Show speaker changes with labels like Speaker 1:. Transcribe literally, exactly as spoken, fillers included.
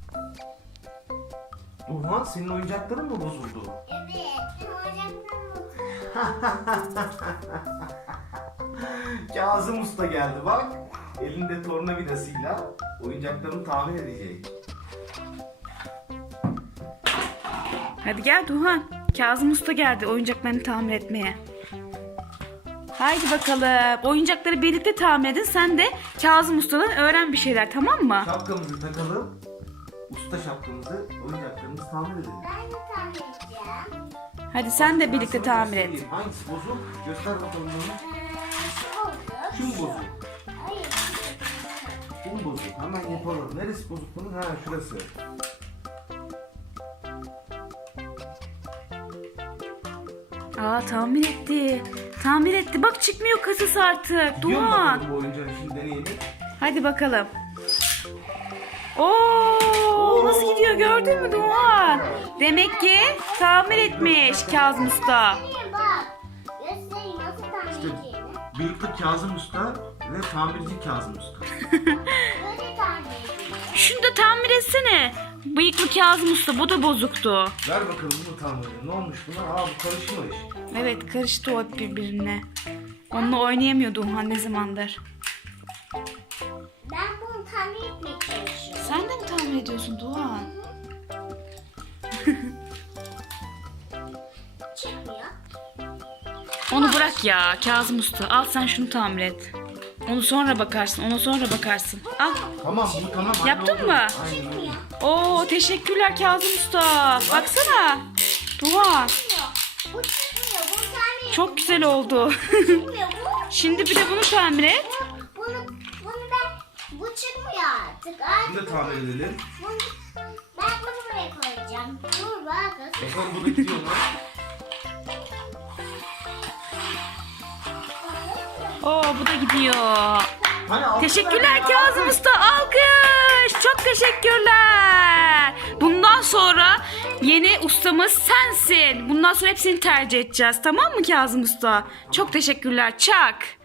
Speaker 1: Duhan, senin oyuncakların mı bozuldu?
Speaker 2: Evet, benim oyuncaklarım bozuldu.
Speaker 1: Kazım Usta geldi bak. Elinde tornavidasıyla oyuncaklarını tamir edecek.
Speaker 3: Hadi gel Duhan. Kazım Usta geldi oyuncaklarını tamir etmeye. Haydi bakalım. Oyuncakları birlikte tamir edin. Sen de Kazım Usta'dan öğren bir şeyler, tamam mı?
Speaker 1: Şapkamızı takalım. Usta şapkamızı, oyuncaklarımızı tamir edelim.
Speaker 2: Ben de tamir edeceğim.
Speaker 3: Hadi sen de
Speaker 1: Ben
Speaker 3: birlikte
Speaker 1: sana
Speaker 3: tamir et.
Speaker 1: göstereyim. Hangisi bozuk? Göster bakalım onu.
Speaker 2: Ee, şu oldu.
Speaker 1: Kim bozuk?
Speaker 2: Hayır.
Speaker 1: Kim bozuk? Hemen yapalım. Neresi bozuk bunun? Ha, şurası.
Speaker 3: Aa, tamir etti. Tamir etti. Bak çıkmıyor kasası artık.
Speaker 1: Gidiyor mu
Speaker 3: Duhan.
Speaker 1: bakalım bu oyuncağı, şimdi deneyelim.
Speaker 3: Hadi bakalım. Oo, nasıl gidiyor gördün mü Duhan? Demek ki tamir etmiş Kazım Usta.
Speaker 2: Göstereyim bak. Göstereyim nasıl tamir
Speaker 1: İşte
Speaker 2: edeceğini.
Speaker 1: bıyıklı Kazım Usta ve tamirci Kazım Usta.
Speaker 2: Böyle tamir edeceğim.
Speaker 3: Şunu da tamir etsene. Bıyıklı Kazım Usta, bu da bozuktu.
Speaker 1: Ver bakalım bunu tamir edelim. Ne olmuş buna? Aa, bu karışmış.
Speaker 3: Evet, karıştı o hep birbirine. Onunla oynayamıyor Duhan ne zamandır.
Speaker 2: Ben bunu tamir etmeye çalışıyorum.
Speaker 3: Sen de mi tamir ediyorsun Duhan?
Speaker 2: Çıkmıyor.
Speaker 3: Onu bırak ya Kazım Usta. Al sen şunu tamir et. Onu sonra bakarsın, ona sonra bakarsın. Al.
Speaker 1: Tamam, bu tamam.
Speaker 3: Yaptın
Speaker 1: halloldu.
Speaker 3: mı?
Speaker 1: Aynen öyle.
Speaker 2: Çıkmıyor.
Speaker 3: Oo, teşekkürler Kazım Usta. Baksana. Duhan.
Speaker 2: Çıkmıyor. Bu çıkmıyor. Bu tamir
Speaker 3: Çok güzel oldu.
Speaker 2: çıkmıyor. Bu,
Speaker 3: Şimdi bir de bunu tamir et.
Speaker 2: bu, bunu, bunu ben, bu çıkmıyor artık.
Speaker 1: Bunu
Speaker 2: Artık
Speaker 1: da tamir edelim.
Speaker 2: bunu, ben bunu buraya koyacağım. Dur bak.
Speaker 1: Bakalım bu da gidiyor mu?
Speaker 3: Oo, bu da gidiyor.
Speaker 1: Hani altı
Speaker 3: Teşekkürler
Speaker 1: ver ya.
Speaker 3: Kazım Usta. Alkış. Çok teşekkürler. Bundan sonra yeni ustamız sensin. Bundan sonra hepsini tercih edeceğiz. Tamam mı Kazım Usta? Çok teşekkürler. Çak.